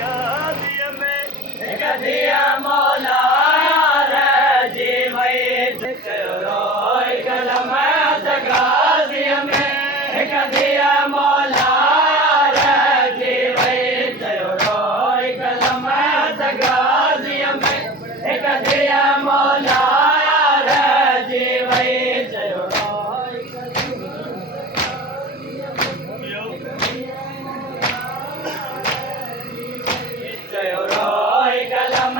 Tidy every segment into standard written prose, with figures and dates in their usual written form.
गाज़ीअ में हिक धीअ मौला जी वई चयो रोई कलम त गाज़ीअ में हिक धीअ मौला जी वई चयो रोई कलम त गाज़ीअ में हिक धीअ मौला जी वई चयो रोई चयो रोई कलम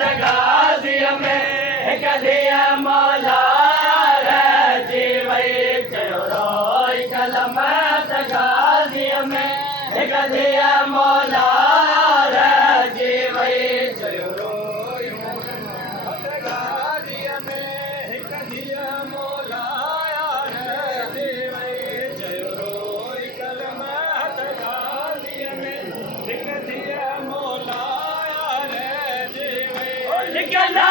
त गाज़ीअ में हिक धीअ मौला जी वई चयो रोई कलम त गाज़ीअ में हिक धीअ मौला जी वई चयो रोई गाज़ीअ में हिक धीअ मौला जी वई चयो रोई कलम त गाज़ीअ में हिक धीअ मौला जी वई लिखना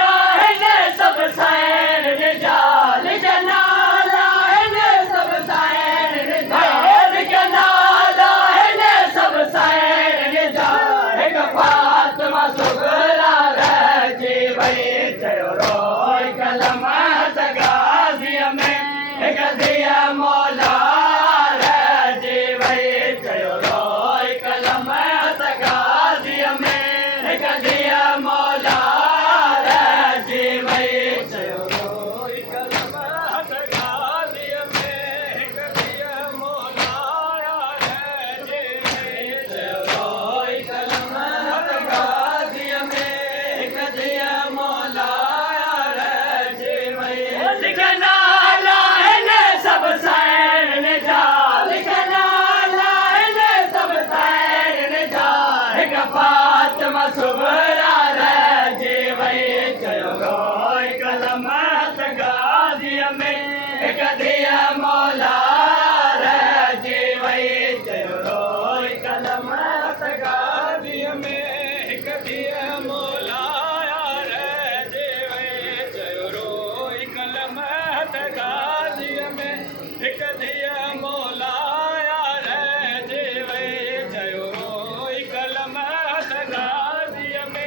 लाइन सब साइन रिजाल जनाला है सब साइन रिजाल लिखना लाइन सब साइन रिजाल एक फातिमा सुगरा जी वई चयो रोई कलम त गाज़ीअ में हिक धीअ मौला जी वई चयो रोई कलम त गाज़ीअ में हिक धीअ मौला जी वई चयो रोई कलम त गाज़ीअ में हिक धीअ मौला जी वई चयो रोई कलम त गाज़ीअ में हिक धीअ मौला जी वई लिखना लाइन सब साइन जा लिखना लाइन सब साइन जा हिक फातिमा सुगरा जी वई चयो रोई कलम त गाज़ीअ में हिक धीअ मौला जी वई चयो रोई कलम त गाज़ीअ में हिक धीअ मौला जी वई चयो रोई कलम त गाज़ीअ में हिक धीअ मौला जी वई चयो रोई कलम त गाज़ीअ में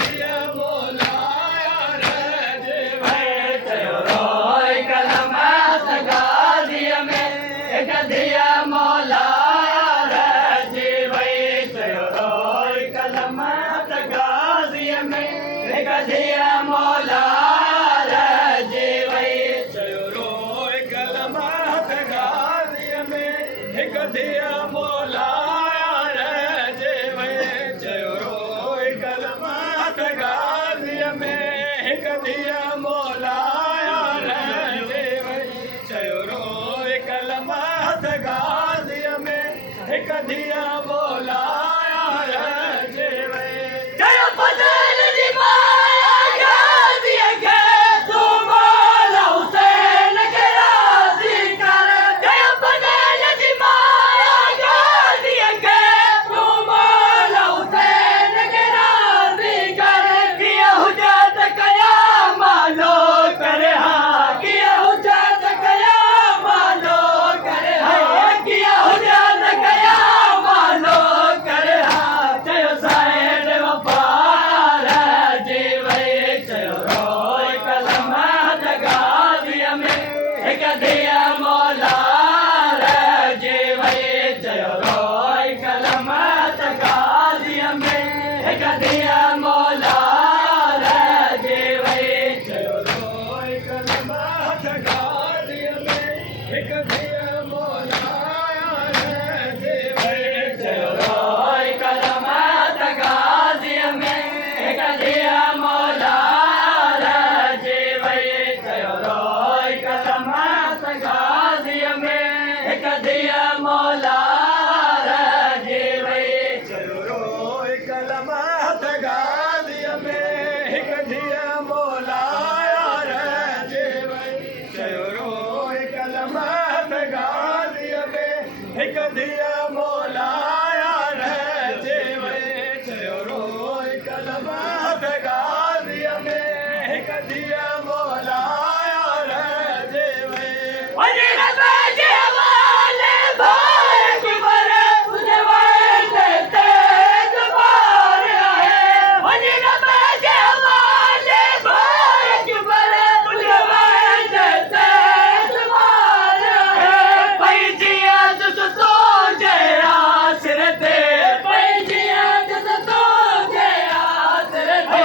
दिया मोलाया रे चयो रोई कलम गाजी में एक दिया मोलाया रे चयो रोई कलम गाजी में एक दिया मोलाया रे चयो रोई कलम गाजी में एक दिया मोलाया रे चयो रोई कलम गाजी में एक दिया मोलाया रे चयो रोई कलम गाजी में एक दिया मोलाया रे जय पटेल जी माया गाजी के तू मौला हुसैन के राजी कर जय पटेल जी माया गाजी के तू मौला हुसैन के राजी कर किया हुज्जत कया मालो करे हाँ किया हुज्जत कया मालो करे हाँ किया हुज्जत कया मालो करे हाँ चयो साइड वफार जीवे चयो रोई कलम गाजी में एक दिया मौला जीवे चयो रोई कलम गाजी में एक दिया मौला जीवे चयो रोई कलम गाजी में एक दिया मोलाया रे चयो रोई कलम गाजी में एक दिया मौला जीवे चयो रोई कलम गाजी में एक दिया मौला जीवे चयो रोई कलम गाजी में एक दिया मोलाया रे चयो रोई कलम गाजी में एक दिया मोलाया रे चयो रोई कलम गाजी में एक दिया मोलाया रे वजीर बाजे वाले भाई की बरे तुझे वाले तेज मार है वजीर बाजे वाले भाई की बरे तुझे वाले तेज मार है भाई जिया तो जय आसर दे भाई जिया तो जय आसर दे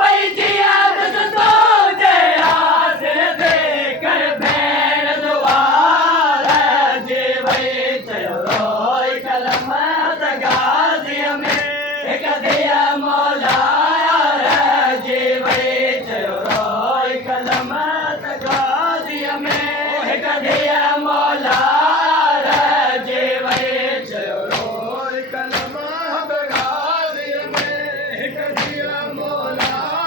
भाई जिया तो जय आसर दे कर भेड़ दुआर जीवे चयो रोई कलम गाजी में एक दिया मौला जीवे चयो रोई कलम गाजी में एक दिया मौला जीवे चयो रोई कलम गाजी में एक दिया मोलाया